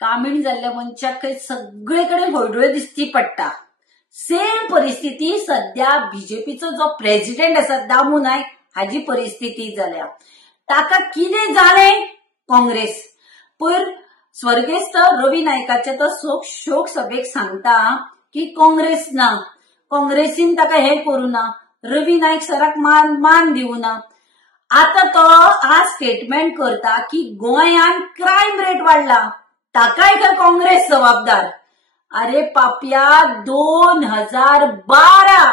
कामीण जाल्ल्या मनशाक सगळीकडे हळडुळे दिसची पडटा। सेम परिस्थिती सध्या बीजेपीचो जो प्रेसिडेंट आसा दामू नायक हाजी परिस्थिती जाल्या। ताका कितें जालें काँग्रेस पर स्वर्गेस्त रवी नायकाचे तो शोक सभेक सांगता की काँग्रेस ना, काँग्रेसीन ताका हे करू ना, रवी नायक सराक मान दिवू ना। आता तो आज स्टेटमेंट करता की गोंयान क्रायम रेट वाढला, ताकाय का काँग्रेस जबाबदार। अरे पापया 2012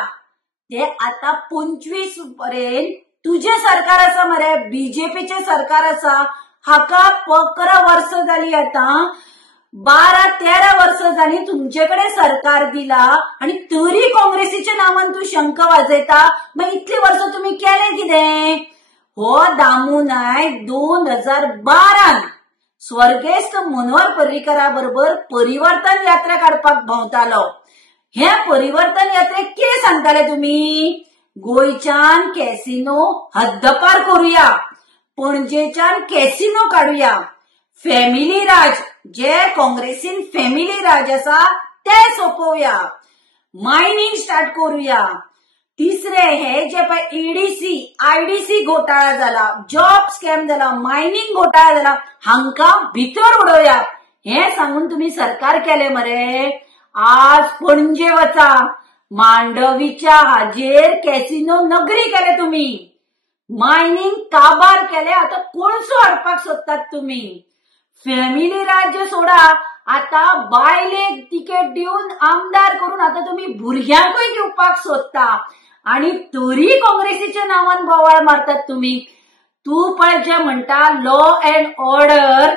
ते आता 25 पर्यंत तुझे सरकार आसा मरे, बीजेपीचे सरकार आसा। हाका 11 वर्ष जाली, आता 12-13 वर्ष जाली तुमचेकडे सरकार दिला आणि तरी काँग्रेसीच्या नावान तू शंख वाजयता। मग इतली वर्ष तुम्ही केले कितें? हो दामू नायक 2012 स्वर्गेस्त मनोहर पर्रीकरा बरोबर परिवर्तन यात्रा काढपाक भोंवतालो। हे परिवर्तन यात्रेक कितें सांगताले तुम्ही? गोंयच्यान कॅसिनो हद्दपार करूया, पणजेच्यान कॅसिनो काढूया, फॅमिली राज जे काँग्रेसीन फॅमिली राज आसा ते सोपोवया, मायनिंग स्टार्ट करूया। तिसरे हे जे पळय ईडीसी आयडीसी घोटाळा जाला, जॉब स्कॅम जाला, मायनिंग घोटाळा जाला, हांका भितर उडोवया हे सांगून तुम्ही सरकार केले मरे। आज पणजे वचा, मांडवीच्या हाजेर कॅसिनो नगरी केले तुम्ही, मायनिंग काबार केले, आता कोळसो हाडपाक सोदतात तुम्ही। फॅमिली राज्य सोडा, आता बायलेक तिकेट दिवन आमदार करून आता तुम्ही भुरग्यांकूय घेवपाक सोदता आणि तरी काँग्रेसीच्या नावान बोवाळ मारतात तुम्ही। तू पळय जे म्हणटा law and order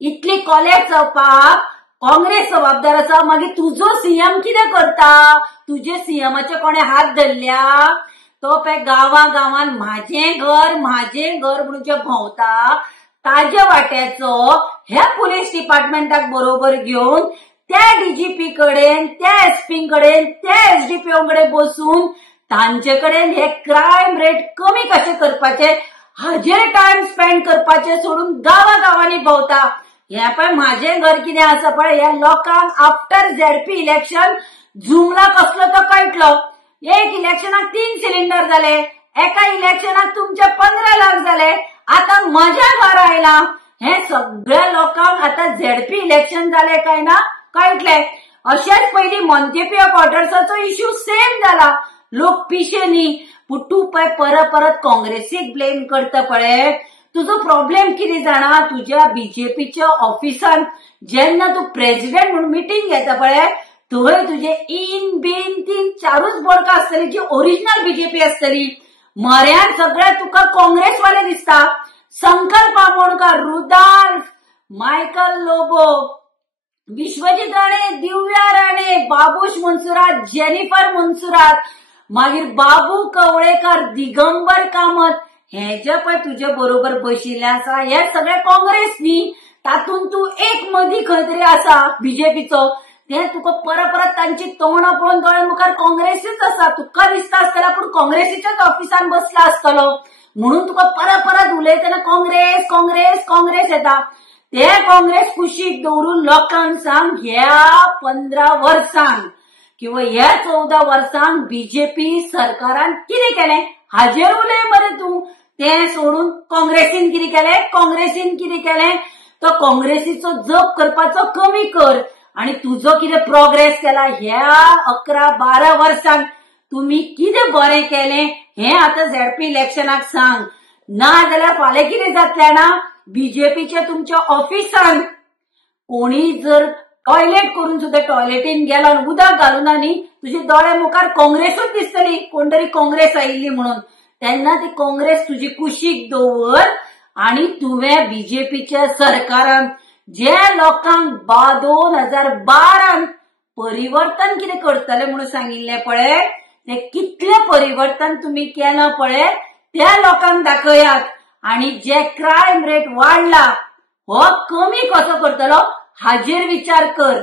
Italy college जावपाक काँग्रेस जबाबदार आसा, मागीर तुझो सीएम कितें करता? तुझे सीएमाचे कोणे हात धरल्या? तो पळय गांवान म्हाजें घर म्हणून जे भोंवता ताजे वाट्याचो ह्या पुलीस डिपार्टमेंटाक बरोबर घेऊन त्या डीजीपी कडेन, त्या एसपी कडेन, त्या एसडीपीओ कडेन बसून तांचे कडेन हे क्रायम रेट कमी कशे करपाचे हाजेर टाइम स्पेंड करपाचे सोडून गांवांनी भोंवता। हे पळय म्हाजें घर कितें आसा पळय, ह्या लोकांक आफ्टर झेडपी इलेक्शन जुमला कसलो तो कळटलो। एक इलेक्शनाक 3 सिलिंडर जाले, एका इलेक्शनाक तुमचे 15 लाख जाले, आता मजा घर आयला। हे सगळ्या लोकांक आता झेडपी इलेक्शन जाले काय ना कळटले। अशेच पयली मॉन्टेपियो क्वार्टर्साचो इश्यू सेम जाला, लोक पिशेनी। पूण तू पळय परत काँग्रेसीक ब्लेम करता पळय, तुझो प्रॉब्लेम कितें जाणा? तुझ्या बीजेपीच्या ऑफिसान जेन्ना तू प्रेसिडेंट म्हणून मिटिंग घेता पळय, थंय तुझे इन बिन 3-4 बोर्ड आसतली जी ओरिजिनल बीजेपी आसतली। म्हऱ्यान सगळे तुका काँग्रेसवाले दिसता। संकल्प आमोणकर, रुदाल्फ, मायकल लोबो, विश्वजीत राणे, दिव्या राणे, बाबूश मनसुरात, जेनिफर मनसुरात, मागीर बाबू कवळेकर, दिगंबर कामत, हे जे पळय तुझे बरोबर बशिल्ले आसा हे सगळे काँग्रेस न्ही। तातूंत तू एक मदी खंय तरी आसा बीजेपीचो, ते तुका परत तांची तोंडां पळोवन दोळे मुखार काँग्रेसीच आसा तुका दिसता आसतला, पूण काँग्रेसीच्याच ऑफिसान बसला आसतलो म्हणून तुका परत उलयतना काँग्रेस काँग्रेस काँग्रेस येता। ते काँग्रेस कुशीक दवरून लोकांक सांग ह्या 15 वर्सांक किंवा ह्या 14 वर्सांक बीजेपी सरकारान कितें केलें हाजेर उलय मरे तू। ते सोडून काँग्रेसीन कितें केलें, तो काँग्रेसीचो जप करपाचो कमी कर आणि तुझो कितें प्रोग्रेस केला ह्या 11-12 वर्सांक तुम्ही कितें बरें केलें हे आता झेडपी इलेक्शनाक सांग। ना जाल्यार फाल्यां कितें जातलें ना, बीजेपीच्या तुमच्या ऑफिसान कोणी जर टॉयलेट करून सुद्धा टॉयलेटीन गेला उदक घालूना न्ही, तुझे दोळे मुखार काँग्रेसूच दिसतली, कोण तरी काँग्रेस आयिल्ली म्हणून। तेन्ना ती काँग्रेस तुजी कुशीक दवर आणि तुवें बीजेपीच्या सरकारान जे लोकांक 2012 परिवर्तन कितें करतले म्हणून सांगिल्लें पळय, ते कितले परिवर्तन तुम्ही केलं पळय त्या लोकांक दाखयात। आणि जे क्रायम रेट वाढला हो कमी कसो करतलो हाजेर विचार कर।